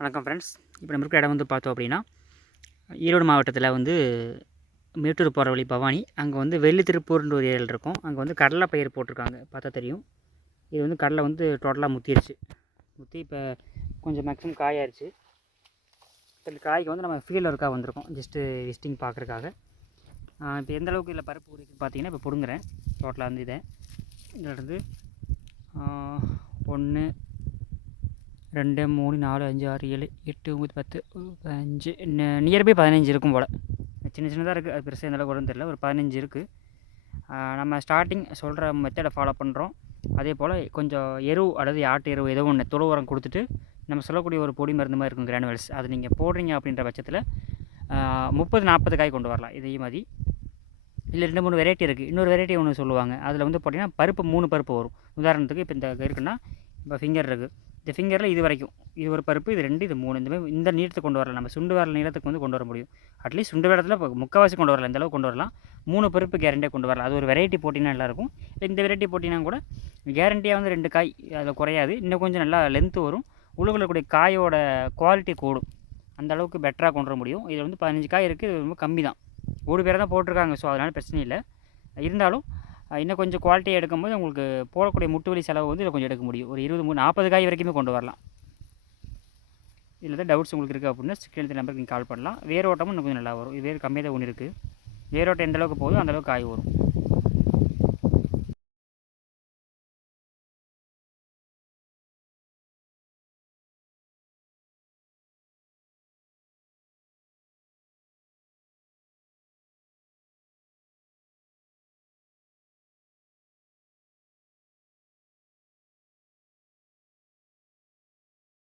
வணக்கம் ஃப்ரெண்ட்ஸ். இப்போ நம்ம இருக்கிற இடம் வந்து பார்த்தோம் அப்படின்னா, ஈரோடு மாவட்டத்தில் வந்து மேட்டூர் போகிற வழி பவானி. அங்கே வந்து வெள்ளித்திருப்பூர்ன்ற ஒரு ஏரியாவில் இருக்கும். அங்கே வந்து கடலை பயிர் போட்டிருக்காங்க, பார்த்தா தெரியும். இது வந்து கடலை வந்து டோட்டலாக முத்திருச்சு. முத்தி இப்போ கொஞ்சம் மேக்ஸிமம் காயாயிருச்சு. இப்போ இந்த காய்க்கு வந்து நம்ம ஃபீல்டில் ஒர்க்காக வந்திருக்கோம், ஜஸ்ட்டு விசிட்டிங் பார்க்குறதுக்காக. இப்போ எந்த அளவுக்கு இதில் பருப்பு உரிக்குன்னு பார்த்தீங்கன்னா, இப்போ பிடுங்குறேன். டோட்டலாக வந்து இதிலேருந்து 1 2 3 4 5 6 7 8 9 10 15 நியர்பை 15 இருக்கும் போல். சின்ன சின்னதாக இருக்குது, அது பெருசாக எந்த அளவுக்கு வரும்னு தெரியல. ஒரு 15 இருக்குது. நம்ம ஸ்டார்டிங் சொல்கிற மெத்தடை ஃபாலோ பண்ணுறோம். அதே போல் கொஞ்சம் எருவு, அதாவது ஆட்டு எருவு ஏதோ ஒன்று தொழு உரம் கொடுத்துட்டு, நம்ம சொல்லக்கூடிய ஒரு பொடி மருந்து மாதிரி இருக்கும் கிரானுவல்ஸ், அது நீங்கள் போடுறீங்க அப்படின்ற பட்சத்தில் 30-40 காய் கொண்டு வரலாம். இதே மாதிரி இல்லை 2-3 வெரைட்டி இருக்குது. இன்னொரு வெரைட்டி ஒன்று சொல்லுவாங்க, அதில் வந்து போட்டிங்கன்னா பருப்பு 3 பருப்பு வரும். உதாரணத்துக்கு இப்போ இந்த இருக்குன்னா, இப்போ ஃபிங்கர் இருக்குது, இந்த ஃபிங்கரில் இது வரைக்கும் இது ஒரு பருப்பு, இது 2, இது 3, இந்த மாதிரி இந்த நீளத்தை கொண்டு வரலாம். நம்ம சுண்டு வரல நீளத்துக்கு வந்து கொண்டு வர முடியும். அட்லீஸ்ட் சுண்டு வரத்தில் இப்போ முக்கால்வாசி கொண்டு வரலாம், இந்த அளவுக்கு கொண்டு வரலாம். 3 பருப்பு கேரண்டியாக கொண்டு வரலாம். அது ஒரு வெரைட்டி போட்டிங்கன்னா நல்லாயிருக்கும். இல்லை இந்த வெரைட்டி போட்டிங்கன்னா கூட கேரண்டியாக வந்து 2 காய் அதில் குறையாது, இன்னும் கொஞ்சம் நல்லா லென்த்து வரும். உள்ளுக்குள்ளக்கூடிய காயோட குவாலிட்டி கூடும். அந்த அளவுக்கு பெட்டராக கொண்டு வர முடியும். இதில் வந்து 15 காய் இருக்குது, இது ரொம்ப கம்மி தான். ஒரு பேரை தான் போட்டிருக்காங்க, ஸோ அதனால் பிரச்சனை இல்லை. இருந்தாலும் இன்னும் கொஞ்சம் குவாலிட்டியாக எடுக்கும்போது உங்களுக்கு போடக்கூடிய முட்டு வலி செலவு வந்து இதில் கொஞ்சம் எடுக்க முடியும். ஒரு 20-40 காய் வரைக்குமே கொண்டு வரலாம். இதில் தான் டவுட்ஸ் உங்களுக்கு இருக்குது அப்படின்னா ஸ்கிரீன் நம்பருக்கு நீங்கள் கால் பண்ணலாம். வேரோட்டமும் இன்னும் கொஞ்சம் நல்லா வரும். இது வேறு கம்மியாக தான் ஒன்று இருக்குது. வேரோட்டம் எந்த அளவுக்கு போகுதோ அந்தளவுக்கு காய் வரும்.